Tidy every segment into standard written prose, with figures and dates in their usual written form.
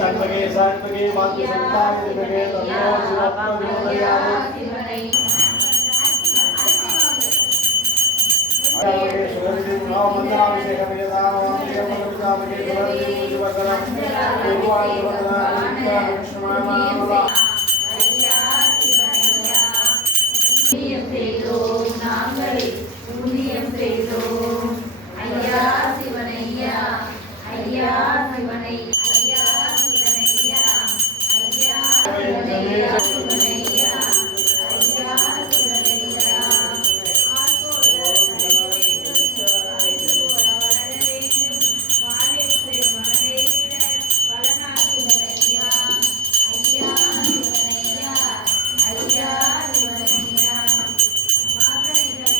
तन्मगे सात्मगे मातृसंताय दिवगे तन्नो शिवप्रचोदयात् आयामगे सुगंधिं मंत्राभिषेकमे दानवामगे मंत्रपितामगे सुगंधिं पूजवकरं पूर्वायुवदना लक्ष्मणमाला புண்ணியம் செய்தோம் நாங்களே புண்ணியம் செய்தோம் ஐயா சிவனையா ஐயா சிவனை ஐயா சிவனையா ஐயா சிவனையா சிவனையா ஐயா சிவனையா ஆட்கோட வளர வேண்டும் வளர வேண்டும் வாழெடுத்து மனதை விட வளனா சிவனையா ஐயா சிவனையா ஐயா சிவனையா மாதனிகள்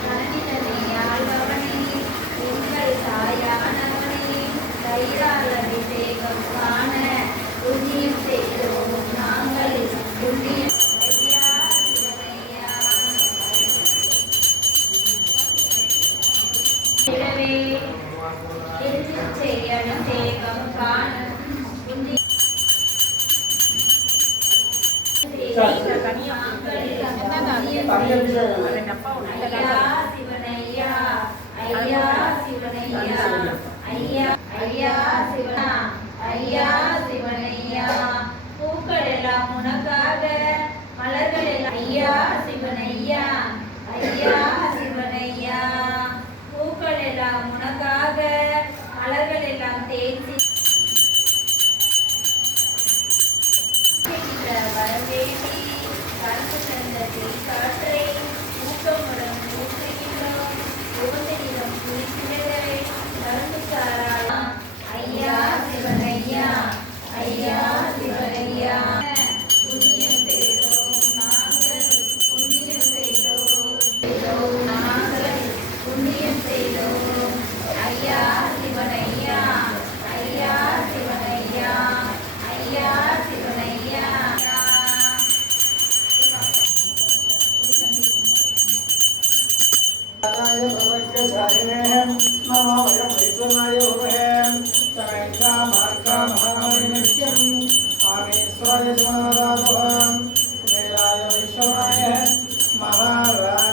தரணிதனை ஆழ்பவனே எங்கள் தாயானவனே தைரால் அபிஷேகம் காண புண்ணியம் செய்தோம் நாங்கள் புண்ணியம் ஐயா சிவனையா எனவே திருச்செய் அபிஷேகம் காண புண்ணியம் சிவனையா ஐயா சிவனையா ஐயா ஐயா சிவனா ஐயா சிவனையா பூக்கள் எல்லாம் உனக்காக மலர்கள் எல்லாம் ஐயா சிவனையா ஐயா சிவனையா பூக்கள் எல்லாம் உனக்காக மலர்கள் எல்லாம் தேய்ச்சி வரவேண்டி கருத்து தந்த காற்றை ஊக்கமுடன் ஊற்றுகின்றோம் உபசரிடம் குளிக்கிறதை கருந்துக்காரால் ஐயா சிவனையா ஐயா சிவனையா புண்ணியம் செய்தோம் நாங்கள் புண்ணியம் செய்தோம் நாங்கள் புண்ணியம் செய்தோம் ஐயா சிவனையா ஐயா சிவனையா ஐயா சிவனையா नमो वयं वैश्वनाय भवेम तमेषा मार्गा महावैनक्यं आमेश्वराय समराधवं कुबेराय वैश्वनाय महाराज